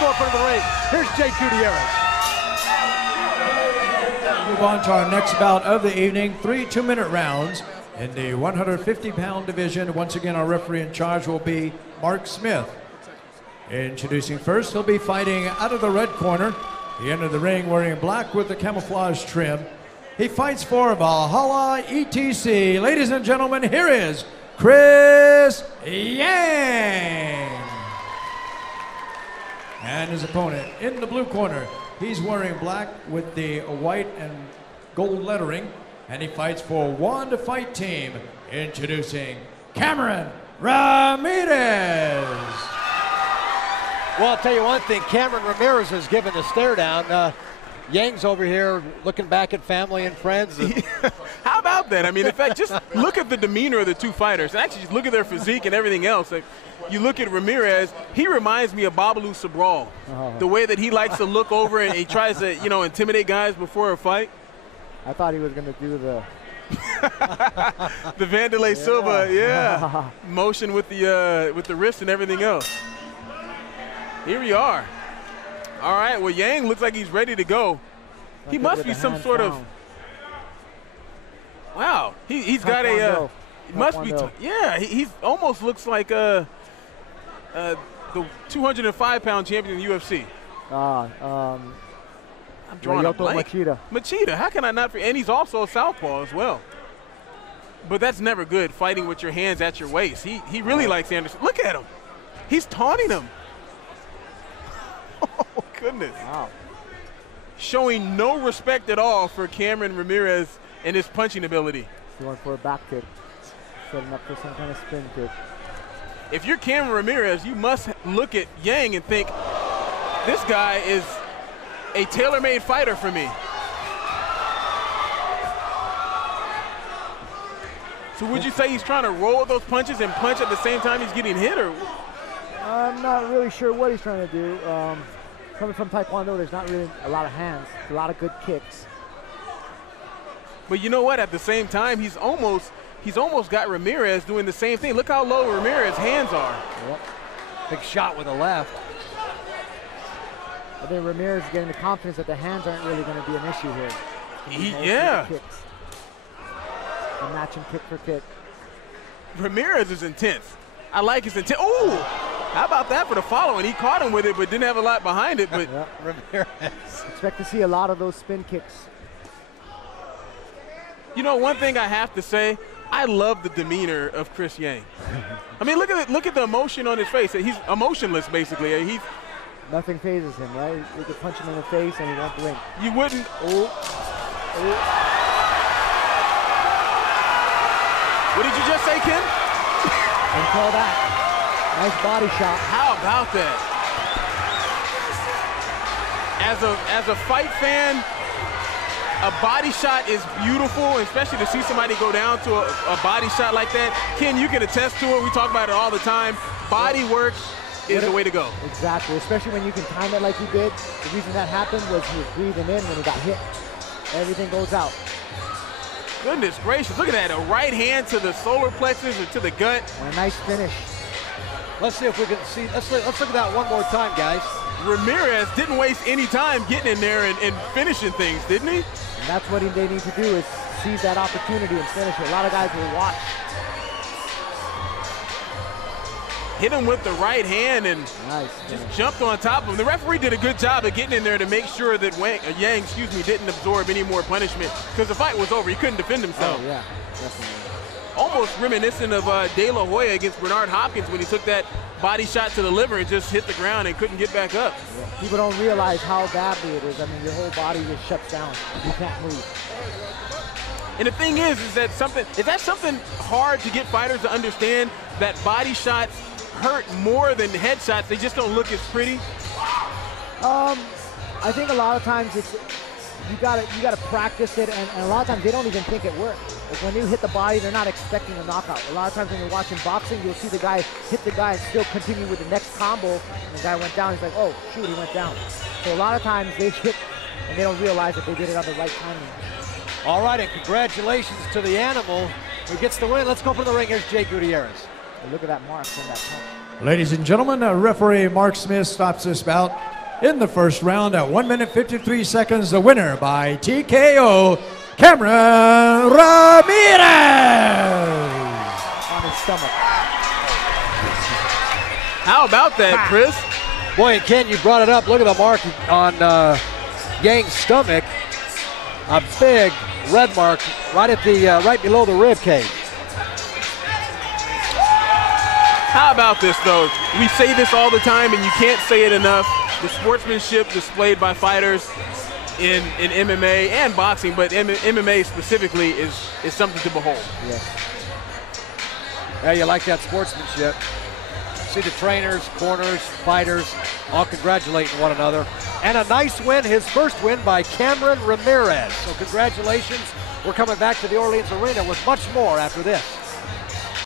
storefront of the ring. Here's Jake Gutierrez. Move on to our next bout of the evening. 3 2-minute rounds in the 150-pound division. Once again, our referee in charge will be Mark Smith. Introducing first, he'll be fighting out of the red corner. He entered the ring wearing black with the camouflage trim. He fights for Valhalla ETC. Ladies and gentlemen, here is Chris Yang. And his opponent in the blue corner. He's wearing black with the white and gold lettering. And he fights for One to Fight Team. Introducing Cameron Ramirez. Well, I'll tell you one thing, Cameron Ramirez has given a stare down. Yang's over here looking back at family and friends. And how about that? I mean, in fact, just look at the demeanor of the two fighters. Actually, just look at their physique and everything else. Like, you look at Ramirez, he reminds me of Babalu Sobral. The way that he likes to look over and he tries to, you know, intimidate guys before a fight. I thought he was going to do the the Vanderlei Silva, motion with the wrist and everything else. Here we are. All right, well, Yang looks like he's ready to go. He must be some sort of, wow, he's got a, he must be, he almost looks like the 205-pound champion in the UFC. I'm drawing a blank. Machida, how can I not, and he's also a southpaw as well. But that's never good, fighting with your hands at your waist. He really likes Anderson. Look at him. He's taunting him. Oh, goodness. Wow. Showing no respect at all for Cameron Ramirez and his punching ability. He's going for a back kick, setting up for some kind of spin kick. If you're Cameron Ramirez, you must look at Yang and think, this guy is a tailor-made fighter for me. So would you say he's trying to roll those punches and punch at the same time he's getting hit, or? I'm not really sure what he's trying to do. Coming from Taekwondo, there's not really a lot of hands, a lot of good kicks. But you know what? At the same time, he's almost got Ramirez doing the same thing. Look how low Ramirez's hands are. Yep. Big shot with the left. I think Ramirez is getting the confidence that the hands aren't really going to be an issue here. Kicks. And matching kick for kick. Ramirez is intense. I like his intent. Oh, how about that for the follow? And he caught him with it, but didn't have a lot behind it. But Ramirez. Expect to see a lot of those spin kicks. You know, one thing I have to say, I love the demeanor of Chris Yang. I mean, look at the emotion on his face. He's emotionless, basically. Nothing phases him, right? You could punch him in the face and he won't blink. You wouldn't. What did you just say, Ken? Until that. Nice body shot. How about that? As a fight fan, a body shot is beautiful, especially to see somebody go down to a body shot like that. Ken, you can attest to it. We talk about it all the time. Body work is the way to go. Exactly, especially when you can time it like he did. The reason that happened was he was breathing in when he got hit. Everything goes out. Goodness gracious, look at that. A right hand to the solar plexus or to the gut. And a nice finish. Let's see if we can see, let's look at that one more time, guys. Ramirez didn't waste any time getting in there and finishing things, didn't he? And that's what they need to do, is seize that opportunity and finish it. A lot of guys will watch. Hit him with the right hand and just jumped on top of him. The referee did a good job of getting in there to make sure that Yang, didn't absorb any more punishment, because the fight was over. He couldn't defend himself. Oh, yeah, definitely. Almost reminiscent of De La Hoya against Bernard Hopkins when he took that body shot to the liver and just hit the ground and couldn't get back up. Yeah. People don't realize how badly it is. I mean, your whole body just shuts down. You can't move. And the thing is that something hard to get fighters to understand, that body shots hurt more than headshots? They just don't look as pretty? I think a lot of times it's you gotta practice it, and a lot of times they don't even think it worked. Like when you hit the body, they're not expecting a knockout. A lot of times when you're watching boxing, you'll see the guy hit the guy and still continue with the next combo, and the guy went down. He's like, oh shoot, he went down. So a lot of times they hit and they don't realize that they did it on the right timing. All right, and congratulations to the animal who gets the win. Let's go for the ring. Here's Jake Gutierrez. And look at that mark from that punch. Ladies and gentlemen, referee Mark Smith stops this bout in the first round at 1 minute 53 seconds. The winner by TKO, Cameron Ramirez. On his stomach. How about that, Chris? Boy, and Ken, you brought it up. Look at the mark on Yang's stomach. A big red mark right at the right below the rib cage. How about this, though? We say this all the time, and you can't say it enough. The sportsmanship displayed by fighters in MMA and boxing, but MMA specifically is something to behold. Yes. Yeah, you like that sportsmanship. See the trainers, corners, fighters all congratulating one another. And a nice win, his first win by Cameron Ramirez. So congratulations. We're coming back to the Orleans Arena with much more after this.